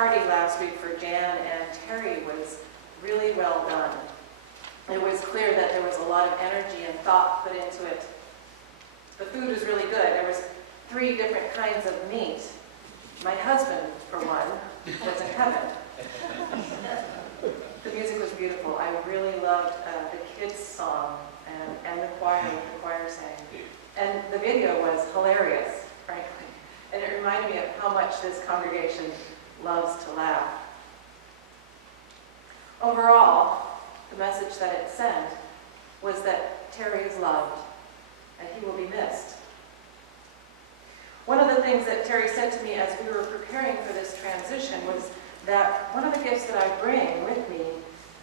party last week for Jan and Terry was really well done. It was clear that there was a lot of energy and thought put into it. The food was really good. There was 3 different kinds of meat. My husband, for one, was in heaven. The music was beautiful. I really loved the kids' song and the choir, what the choir sang. And the video was hilarious, frankly. And it reminded me of how much this congregation loves to laugh. Overall, the message that it sent was that Terry is loved and he will be missed. One of the things that Terry said to me as we were preparing for this transition was that one of the gifts that I bring with me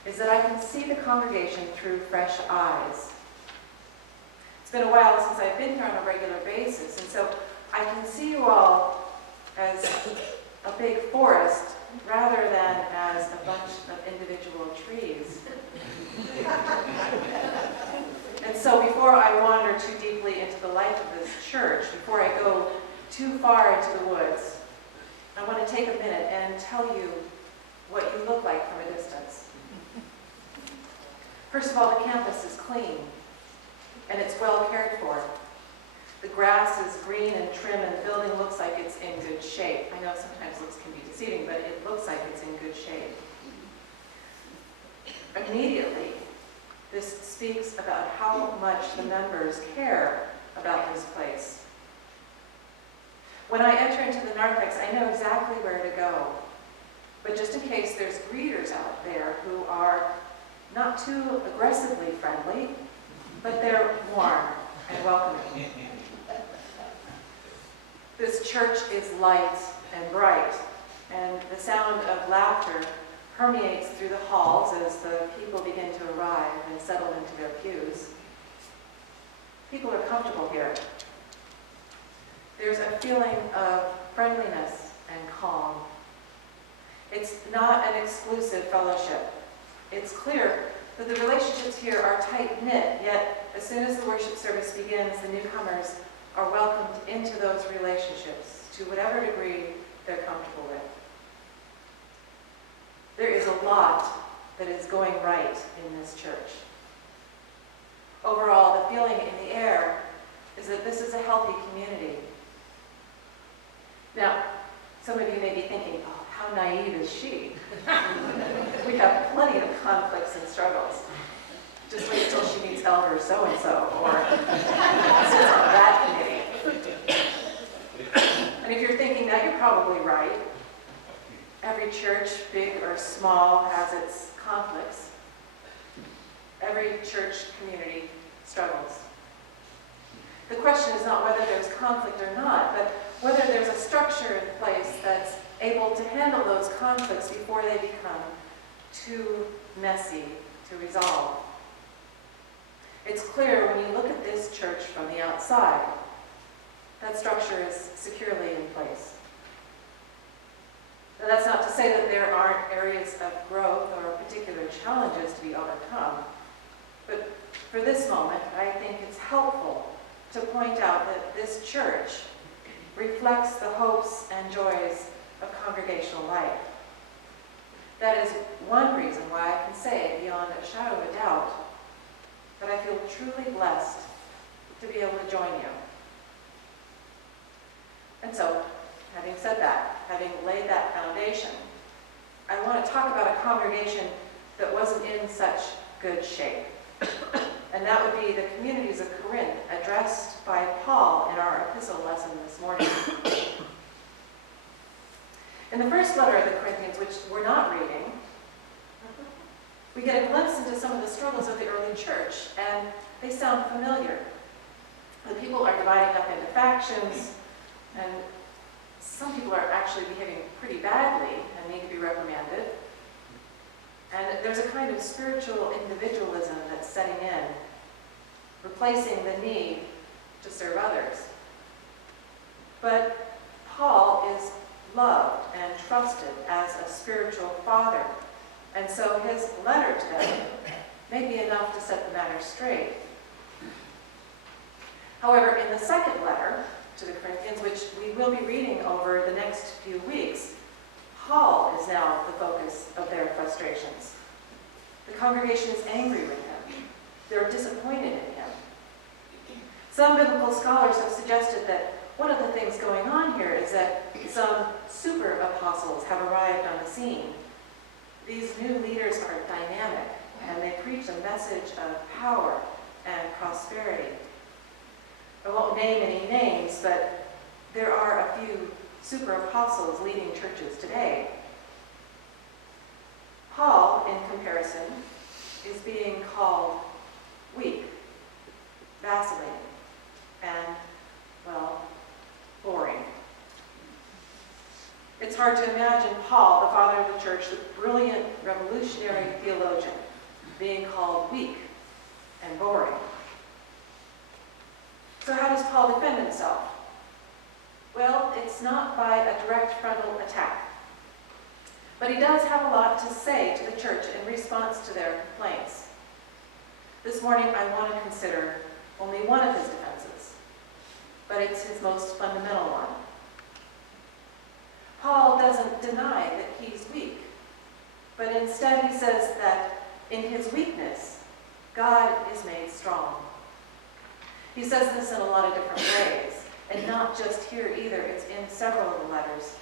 is that I can see the congregation through fresh eyes. It's been a while since I've been here on a regular basis, and so I can see you all as a big forest rather than as a bunch of individual trees. And so before I wander too deeply into the life of this church, before I go too far into the woods, I want to take a minute and tell you what you look like from a distance. First of all, the campus is clean and it's well cared for. The grass is green and trim and the building looks like it's in good shape. I know sometimes looks can be deceiving, but it looks like it's in good shape. Immediately, this speaks about how much the members care about this place. When I enter into the narthex, I know exactly where to go. But just in case there's greeters out there who are not too aggressively friendly, but they're warm and welcoming. This church is light and bright, and the sound of laughter permeates through the halls as the people begin to arrive and settle into their pews. People are comfortable here. There's a feeling of friendliness and calm. It's not an exclusive fellowship. It's clear that the relationships here are tight-knit, yet as soon as the worship service begins, the newcomers are welcomed into those relationships to whatever degree they're comfortable with. There is a lot that is going right in this church. Overall, the feeling in the air is that this is a healthy community. Now, some of you may be thinking, oh, how naive is she? We have plenty of conflicts and struggles. Just wait until she meets Elder so-and-so, or sits on that committee. And if you're thinking that, you're probably right. Every church, big or small, has its conflicts. Every church community struggles. The question is not whether there's conflict or not, but whether there's a structure in place that's able to handle those conflicts before they become too messy to resolve. It's clear when you look at this church from the outside, that structure is securely in place. Now, that's not to say that there aren't areas of growth or particular challenges to be overcome, but for this moment, I think it's helpful to point out that this church reflects the hopes and joys of congregational life. That is one reason why I can say, beyond a shadow of a doubt, that I feel truly blessed to be able to join you. And so, having said that, having laid that foundation, I want to talk about a congregation that wasn't in such good shape. And that would be the communities of Corinth, addressed by Paul in our epistle lesson this morning. In the first letter of the Corinthians, which we're not reading, we get a glimpse into some of the struggles of the early church, and they sound familiar. The people are dividing up into factions, and some people are actually behaving pretty badly and need to be reprimanded. And there's a kind of spiritual individualism that's setting in, replacing the need to serve others. But Paul is loved and trusted as a spiritual father, and so his letter to them may be enough to set the matter straight. However, in the second letter to the Corinthians, which we will be reading over the next few weeks, Paul is now the focus of their frustrations. The congregation is angry with him. They're disappointed in him. Some biblical scholars have suggested that one of the things going on here is that some super apostles have arrived on the scene. These new leaders are dynamic, and they preach a message of power and prosperity. I won't name any names, but there are a few super apostles leading churches today. Paul, in comparison, is being called weak, vacillating, and, well, boring. It's hard to imagine Paul, the father of the church, the brilliant revolutionary theologian, being called weak and boring. So how does Paul defend himself? Well, it's not by a direct frontal attack. But he does have a lot to say to the church in response to their complaints. This morning I want to consider only one of his defenses, but it's his most fundamental one. Paul doesn't deny that he's weak, but instead he says that in his weakness, God is made strong. He says this in a lot of different ways, and not just here either. It's in several of the letters.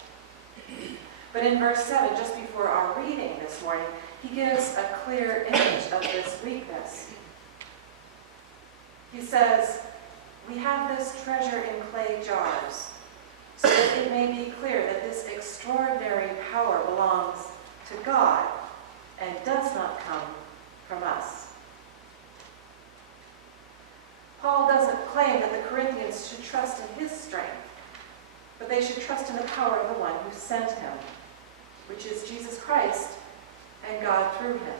But in verse 7, just before our reading this morning, he gives a clear image of this weakness. He says, "We have this treasure in clay jars, so that it may be clear that this extraordinary power belongs to God and does not come from us." Paul doesn't claim that the Corinthians should trust in his strength, but they should trust in the power of the one who sent him, which is Jesus Christ and God through him.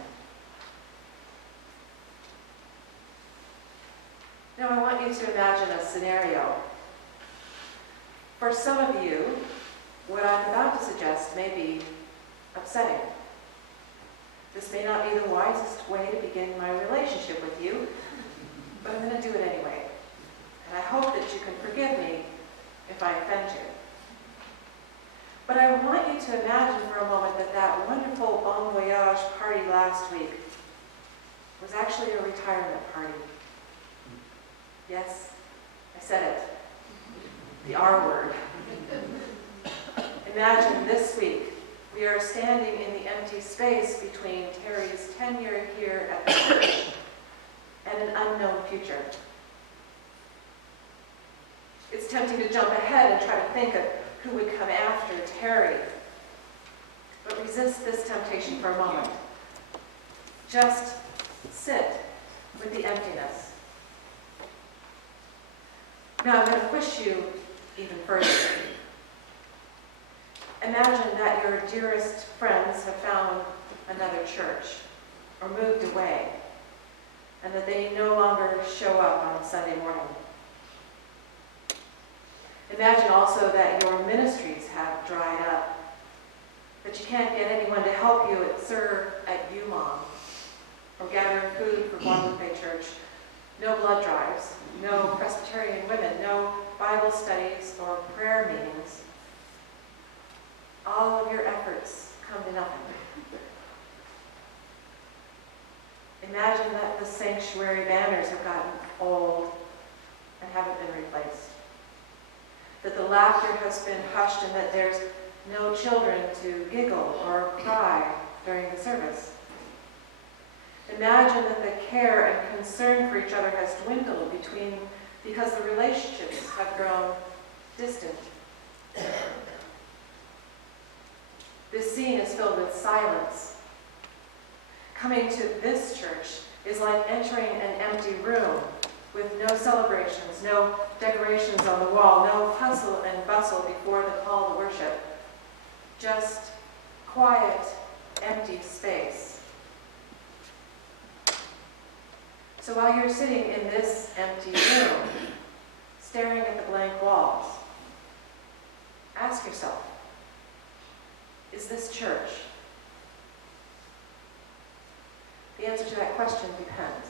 Now I want you to imagine a scenario. For some of you, what I'm about to suggest may be upsetting. This may not be the wisest way to begin my relationship with you, but I'm going to do it anyway. And I hope that you can forgive me if I offend you. But I want you to imagine for a moment that that wonderful bon voyage party last week was actually a retirement party. Yes, I said it. The R word. Imagine this week we are standing in the empty space between Terry's tenure here at the church and an unknown future. It's tempting to jump ahead and try to think of who would come after Terry. But resist this temptation for a moment. Just sit with the emptiness. Now I'm going to push you even further. Imagine that your dearest friends have found another church or moved away, and that they no longer show up on Sunday morning. Imagine also that your ministries have dried up, that you can't get anyone to help you serve at UMOM or gather food for Guadalupe Church. No blood drives, no Presbyterian women, no Bible studies or prayer meetings. All of your efforts come to nothing. Imagine that the sanctuary banners have gotten old and haven't been replaced. That the laughter has been hushed and that there's no children to giggle or cry during the service. Imagine that the care and concern for each other has dwindled because the relationships have grown distant. This scene is filled with silence. Coming to this church is like entering an empty room with no celebrations, no decorations on the wall, no hustle and bustle before the call to worship. Just quiet, empty space. So while you're sitting in this empty room, staring at the blank walls, ask yourself, is this church? The answer to that question depends.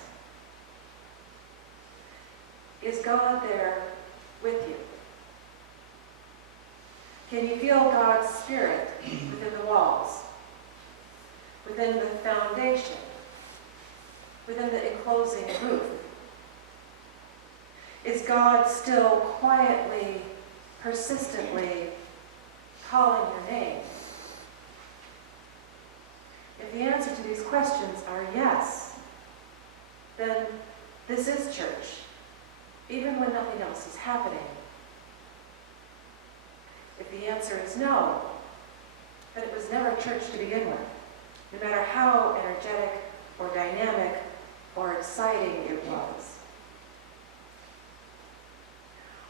Is God there with you? Can you feel God's Spirit within the walls walls, within the foundation, within the enclosing roof? Is God still quietly, persistently calling your name? If the answer to these questions are yes, then this is church, even when nothing else is happening. If the answer is no, then it was never church to begin with, no matter how energetic or dynamic or exciting it was.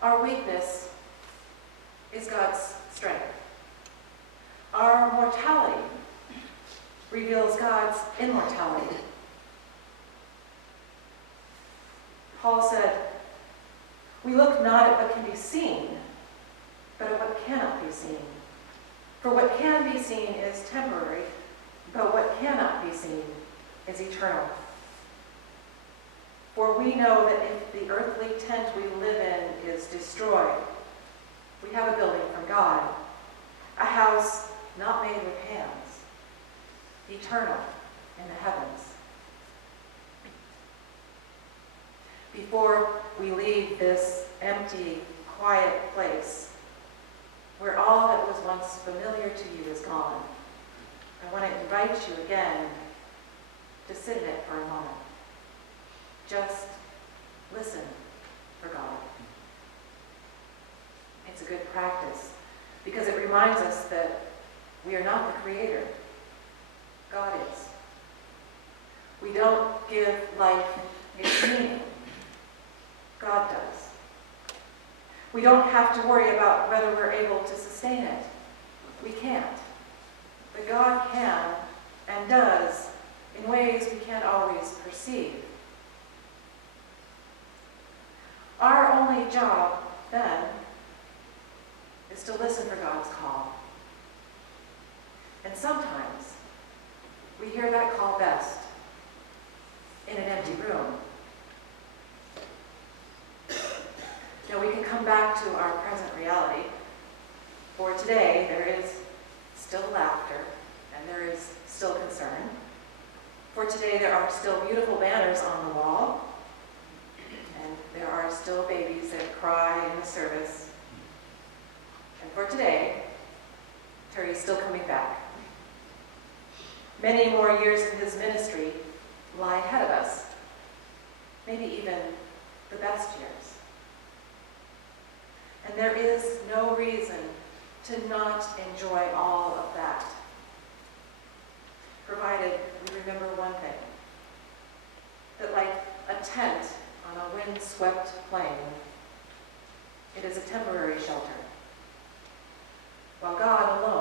Our weakness is God's strength. Our mortality reveals God's immortality. Paul said, "We look not at what can be seen, but at what cannot be seen. For what can be seen is temporary, but what cannot be seen is eternal. For we know that if the earthly tent we live in is destroyed, we have a building from God, a house not made with hands, eternal in the heavens." Before we leave this empty, quiet place, where all that was once familiar to you is gone, I want to invite you again to sit in it for a moment. Just listen for God. It's a good practice because it reminds us that we are not the creator. God is. We don't give life its meaning. God does. We don't have to worry about whether we're able to sustain it. We can't. But God can and does in ways we can't always perceive. Our only job, then, is to listen for God's call. And sometimes we hear that call best in an empty room. Now we can come back to our present reality. For today, there is still laughter and there is still concern. For today, there are still beautiful banners on the wall. And there are still babies that cry in the service. And for today, Terry's still coming back. Many more years in his ministry lie ahead of us. Maybe even the best years. And there is no reason to not enjoy all of that, provided we remember one thing, that like a tent on a wind-swept plain, it is a temporary shelter, while God alone